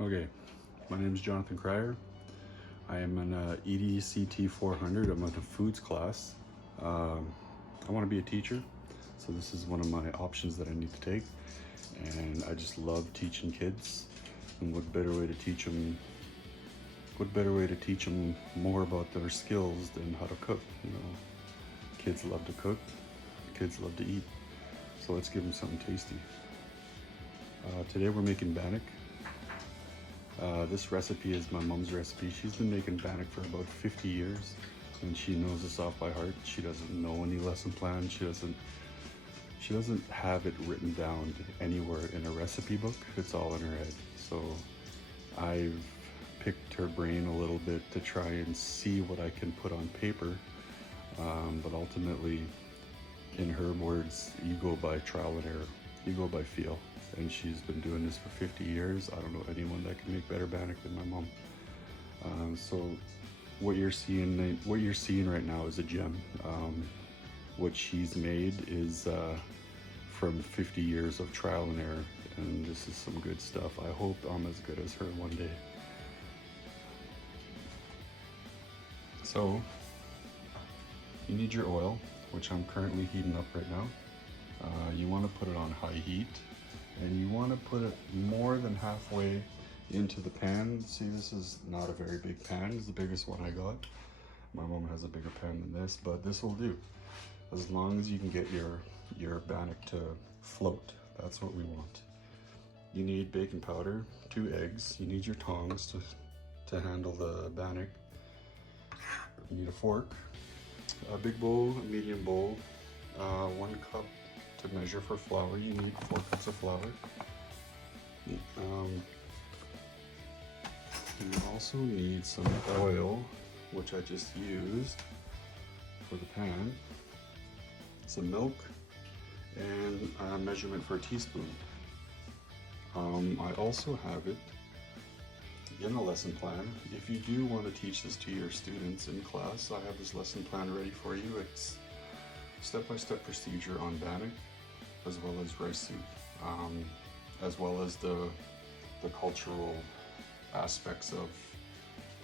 Okay, my name is Jonathan Cryer. I am an EDCT 400. I'm in a foods class. I want to be a teacher, so this is one of my options that I need to take. And I just love teaching kids. And what better way to teach them? What better way to teach them more about their skills than how to cook? You know, kids love to cook. Kids love to eat. So let's give them something tasty. Today we're making bannock. This recipe is my mom's recipe. She's been making bannock for about 50 years and she knows this off by heart. She doesn't know any lesson plan. She doesn't have it written down anywhere in a recipe book. It's all in her head. So I've picked her brain a little bit to try and see what I can put on paper. But ultimately, in her words, you go by trial and error. You go by feel. And she's been doing this for 50 years. I don't know anyone that can make better bannock than my mom. So what you're seeing right now is a gem. What she's made is from 50 years of trial and error, and this is some good stuff. I hope I'm as good as her one day. So you need your oil, which I'm currently heating up right now. You want to put it on high heat. And you want to put it more than halfway into the pan. See, this is not a very big pan. It's the biggest one I got. My mom has a bigger pan than this, but this will do. As long as you can get your bannock to float. That's what we want. You need baking powder, 2 eggs. You need your tongs to handle the bannock. You need a fork, a big bowl, a medium bowl, 1 cup to measure for flour. You need 4 cups of flour. You also need some oil, which I just used for the pan, some milk, and a measurement for a teaspoon. I also have it in a lesson plan. If you do want to teach this to your students in class, I have this lesson plan ready for you. It's step-by-step procedure on bannock, as well as rice soup, as well as the cultural aspects of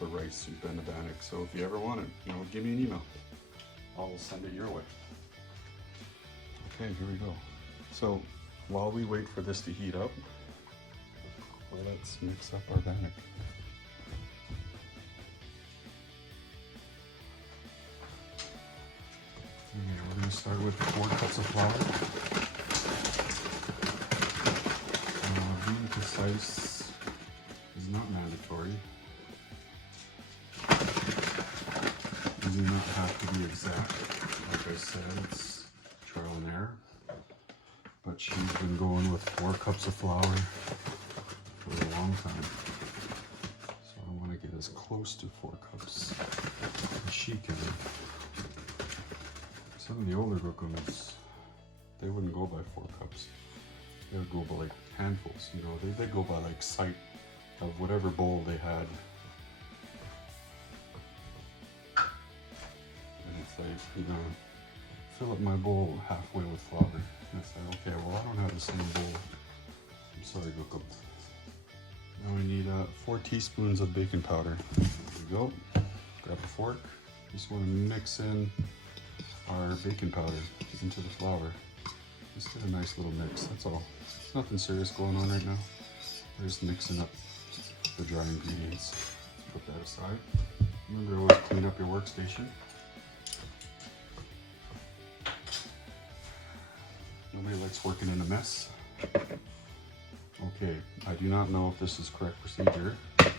the rice soup and the bannock. So if you ever want it, give me an email. I'll send it your way. Okay, here we go. So while we wait for this to heat up, let's mix up our bannock. We're going to start with 4 cups of flour. Being precise is not mandatory. You do not have to be exact. Like I said, it's trial and error. But she's been going with 4 cups of flour for a long time. So I want to get as close to 4 cups as she can. Some of the older rookums, they wouldn't go by 4 cups. They would go by like handfuls, they go by like sight of whatever bowl they had. And it's like, fill up my bowl halfway with flour. And it's like, okay, well, I don't have the same bowl. I'm sorry, Gookum. Now we need 4 teaspoons of baking powder. There we go. Grab a fork. Just want to mix in our baking powder into the flour. Just get a nice little mix, that's all. Nothing serious going on right now. We're just mixing up the dry ingredients. Put that aside. Remember to always clean up your workstation. Nobody likes working in a mess. Okay, I do not know if this is correct procedure. You're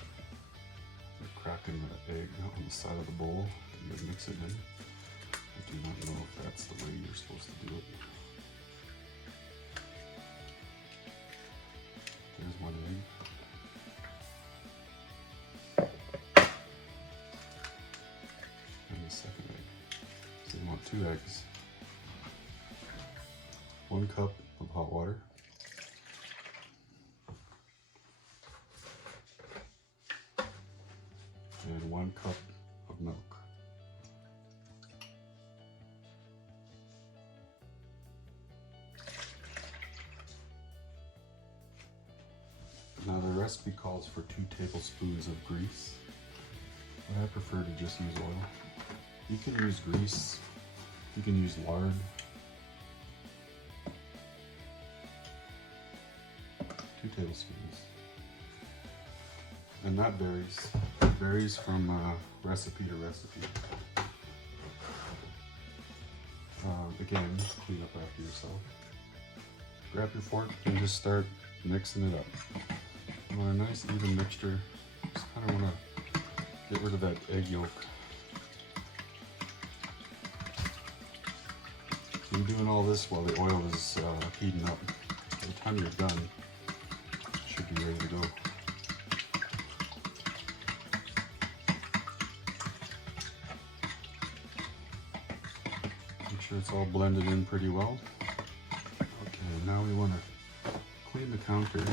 cracking the egg on the side of the bowl. You mix it in. I do not know if that's the way you're supposed to do it. There's 1 egg. And the second egg. So you want 2 eggs. 1 cup of hot water. And 1 cup of milk. Now the recipe calls for 2 tablespoons of grease, but I prefer to just use oil. You can use grease, you can use lard. 2 tablespoons. And that varies. It varies from recipe to recipe. Again, clean up after yourself. Grab your fork and just start mixing it up. You want a nice even mixture. Just kind of want to get rid of that egg yolk. So you're doing all this while the oil is heating up. By the time you're done, it should be ready to go. Make sure it's all blended in pretty well. Okay, now we want to clean the counter.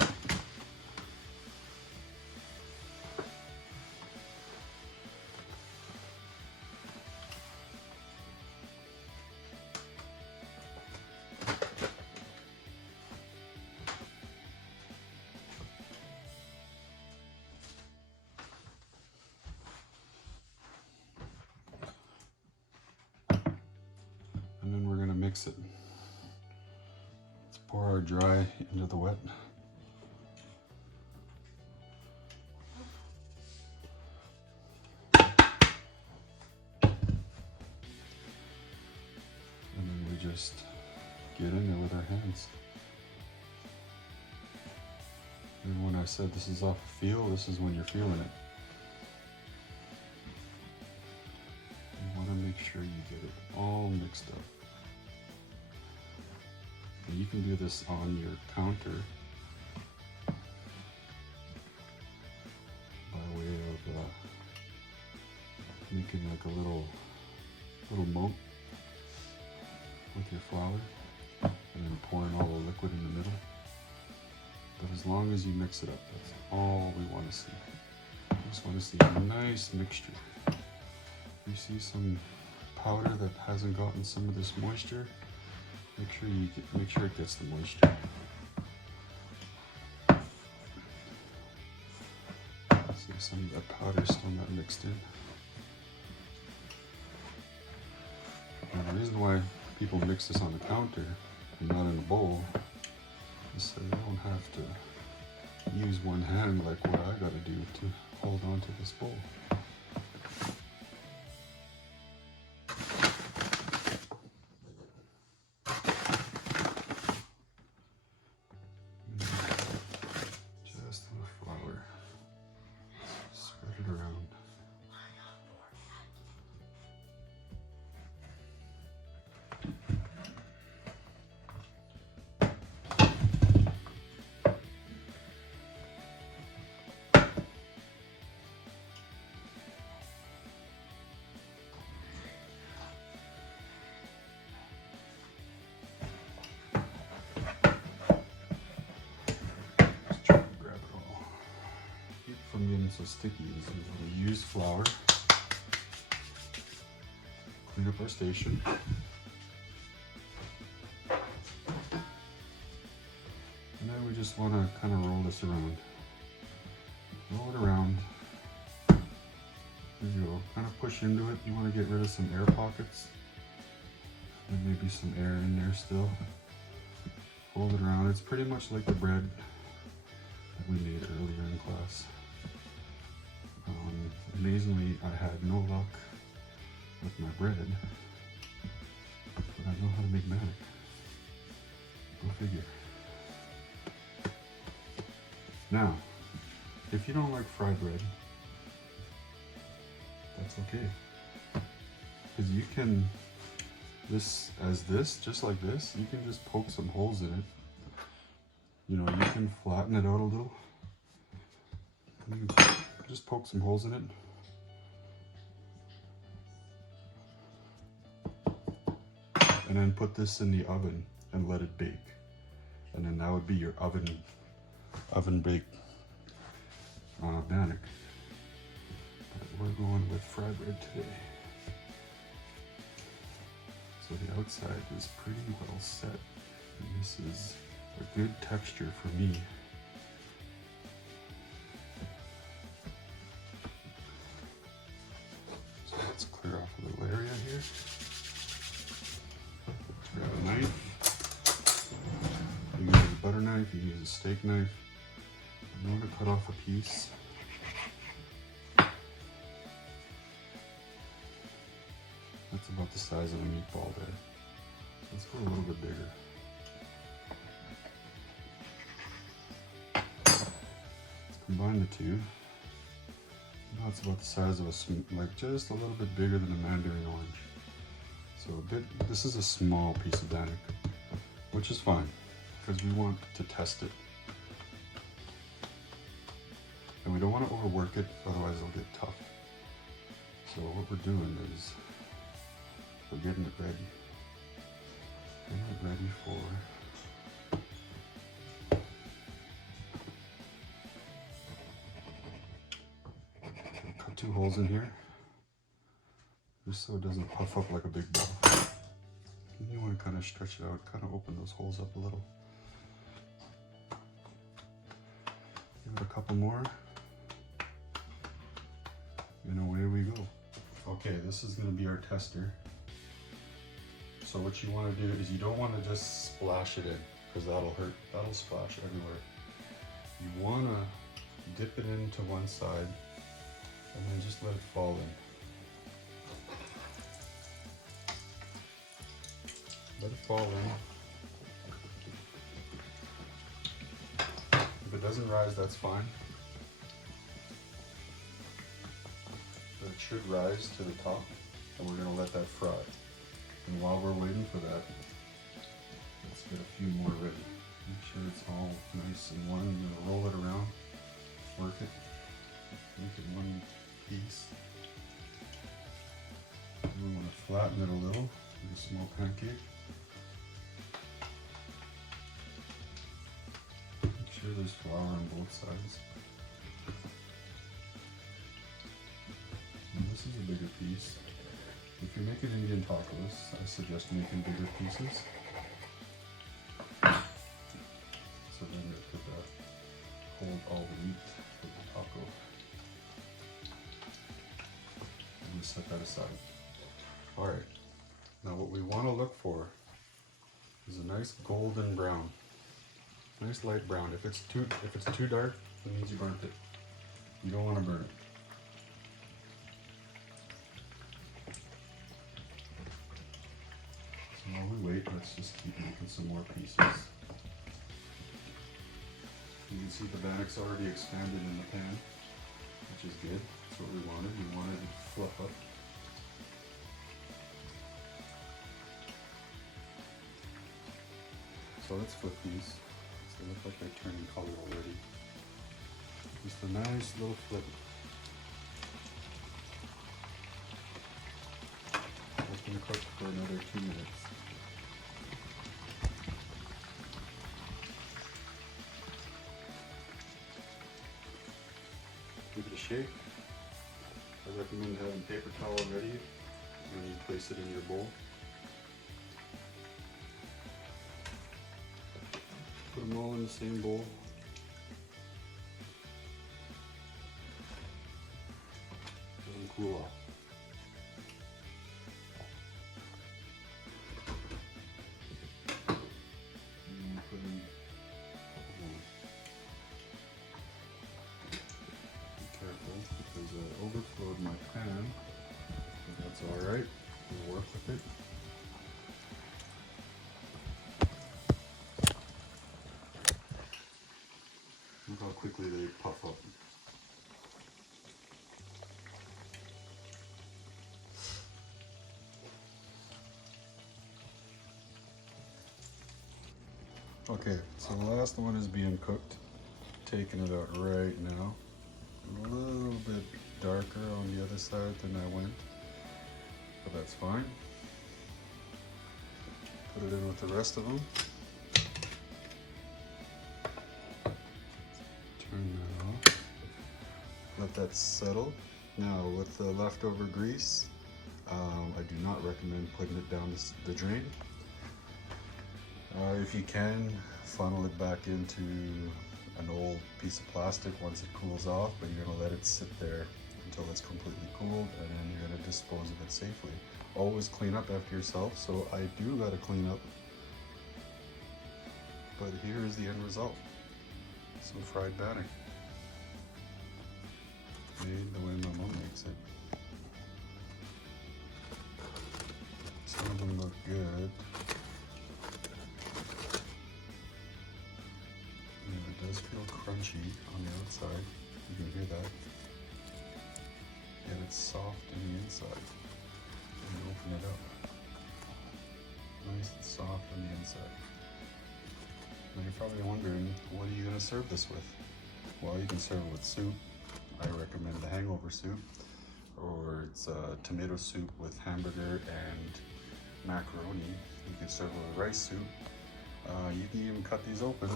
And then we're going to mix it. Let's pour our dry into the wet. And then we just get in there with our hands. And when I said this is off a feel, this is when you're feeling it. You want to make sure you get it all mixed up. And you can do this on your counter by way of making like a little moat with your flour and then pouring all the liquid in the middle. But as long as you mix it up, that's all we want to see. We just want to see a nice mixture. You see some powder that hasn't gotten some of this moisture, make sure it gets the moisture. See some of that powder still not mixed in. And the reason why people mix this on the counter and not in a bowl is so they don't have to use one hand like what I gotta do to hold on to this bowl. Just the flour. Spread it around. From getting so sticky is we'll use flour, clean up our station, and then we just want to kind of roll this around. Roll it around. There you go. Kind of push into it. You want to get rid of some air pockets. There may be some air in there still. Hold it around. It's pretty much like the bread that we made earlier in class. Amazingly, I had no luck with my bread, but I know how to make bannock. Go figure. Now, if you don't like fried bread, that's okay. Because you can, just like this, you can just poke some holes in it. You know, you can flatten it out a little. You can just poke some holes in it. And then put this in the oven and let it bake. And then that would be your oven baked bannock. But we're going with fry bread today. So the outside is pretty well set. And this is a good texture for me. Let's grab a knife. You can use a butter knife, you can use a steak knife. I'm going to cut off a piece. That's about the size of a meatball there. Let's go a little bit bigger. Let's combine the two. Now it's about the size of like just a little bit bigger than a mandarin orange. So this is a small piece of bannock, which is fine because we want to test it. And we don't want to overwork it, otherwise it'll get tough. So what we're doing is we're getting it ready. Getting it ready for cut 2 holes in here, just so it doesn't puff up like a big ball. You want to kind of stretch it out, kind of open those holes up a little. Give it a couple more, and away we go. Okay, this is going to be our tester. So what you want to do is you don't want to just splash it in, because that'll hurt, that'll splash everywhere. You want to dip it into one side and then just let it fall in. Let it fall in. If it doesn't rise, that's fine. But it should rise to the top, and we're going to let that fry. And while we're waiting for that, let's get a few more ready. Make sure it's all nice and one. You're gonna roll it around, work it, make it one piece. And we want to flatten it a little, like a small pancake. Make sure there's flour on both sides. And this is a bigger piece. If you're making Indian tacos, I suggest making bigger pieces. So then it could hold all the meat for the taco. I'm going to set that aside. Alright, now what we want to look for is a nice golden brown. Nice light brown. If it's too dark, it means you burnt it. You don't want to burn it. While we wait, let's just keep making some more pieces. You can see the bannock's already expanded in the pan, which is good. That's what we wanted. We wanted it to fluff up. So let's flip these. So they look like they're turning color already. Just a nice little flip. It's going to cook for another 2 minutes. Give it a shake. I recommend having paper towel ready when you place it in your bowl. Put them all in the same bowl. Let them cool off. Because I overflowed my pan, but that's alright, we'll work with it. Look how quickly they puff up. Okay, so the last one is being cooked. Taking it out right now. A little bit darker on the other side than I went, but that's fine. Put it in with the rest of them. Turn that off. Let that settle. Now with the leftover grease, I do not recommend putting it down the drain. If you can, funnel it back into an old piece of plastic once it cools off, but you're going to let it sit there until it's completely cooled, and then you're gonna dispose of it safely. Always clean up after yourself, so I do gotta clean up. But here is the end result. Some fried bannock. Made the way my mom makes it. Some of them look good. And it does feel crunchy on the outside. You can hear that. Yet it's soft in the inside. And open it up. Nice and soft on the inside. Now you're probably wondering, what are you going to serve this with? Well, you can serve it with soup. I recommend the hangover soup. Or it's a tomato soup with hamburger and macaroni. You can serve it with rice soup. You can even cut these open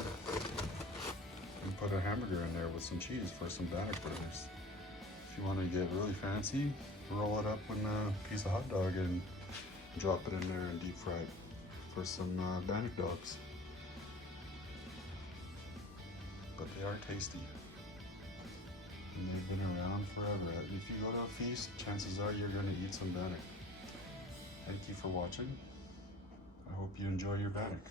and put a hamburger in there with some cheese for some bannock burgers. If you want to get really fancy, roll it up in a piece of hot dog and drop it in there and deep fry it for some bannock dogs. But they are tasty. And they've been around forever. If you go to a feast, chances are you're going to eat some bannock. Thank you for watching. I hope you enjoy your bannock.